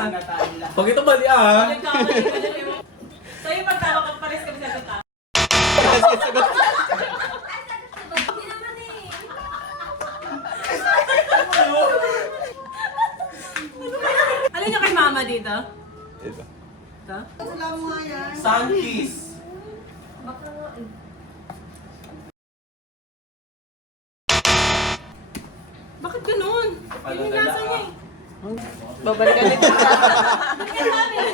Pag ito mali ah. Nagkamali ka na rin. Sa'yo pagtawa ka pares kami sagot ah. Hindi naman eh. Alam niyo kay mama dito? Ito. Ito? Sunkiss. Baka nga eh. Bakit ganun? Yun yung nasa niya eh. Babalikan nito. Balikan namin.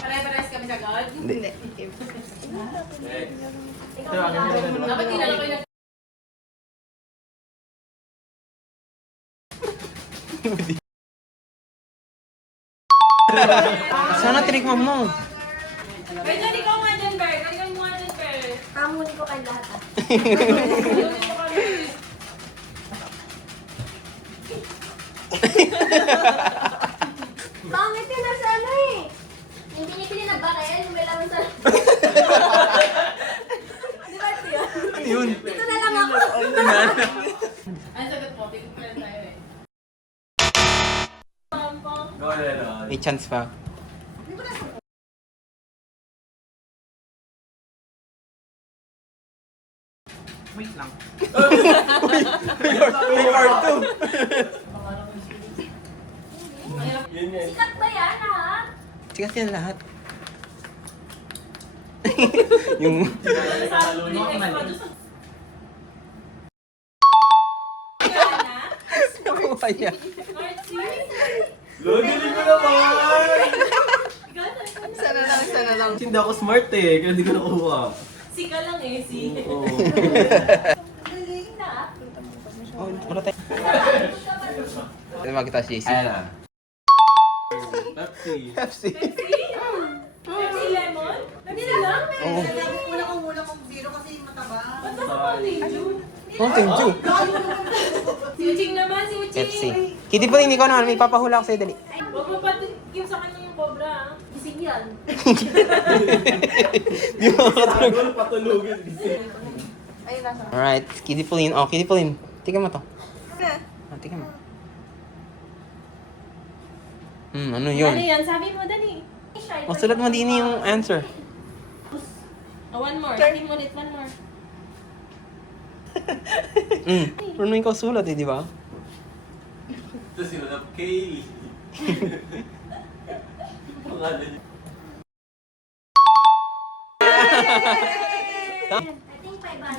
Pare-pares kami sagot? Hindi. Dapat di na lang kayo Sana tinikman mo. Pero dyan ikaw nga dyan, Ber. Galingan mo nga dyan, Ber. Kamunin ko kayo lahat ah. Galingan mo kami. Pangit yun nasa ano eh. Yung pinipili na bakit, yung may laman sa... Di ba ito yun? Ano yun? Dito na lang ako. Ano sagot mo? Pipilihan tayo eh. Go ahead. May chance pa. Wait lang. May part 2. Yun yan. Sikat ba yan ha? Sikat yan lahat. Yung... Nakuha niya. Galing ko naman! Sana lang. Hindi ako smart eh, kaya hindi ko nakuha. Si ka lang eh, si. Oo. Galing na. Oh, wala tayo. Ano makita si JC? Ayan na. Pepsi. Pepsi. Pepsi? Pepsi lemon? Pepsi lang? Oo. Ba't nasa Mountain Dew? Mountain Dew. Si Uching naman, si Uching. Pepsi. Kitty po rin, ikaw naman. May papahula ako sa'yo, dali. Huwag mo pati yung sa kanya yung cobra ah. Gising yan. Di mo makatulog. Patulugin. Alright, Kitty Pauline. Oh, Kitty Pauline. Tingnan mo to. Ah, tingnan mo. Ano Ano yun? yan? Sabi mo, dali. O, sulat mo din yung answer. Oh, one more. Sabi mo ulit, one more. Pero ikaw sulat eh, di ba? Ito sinunod Kaylee. Pangalan niya.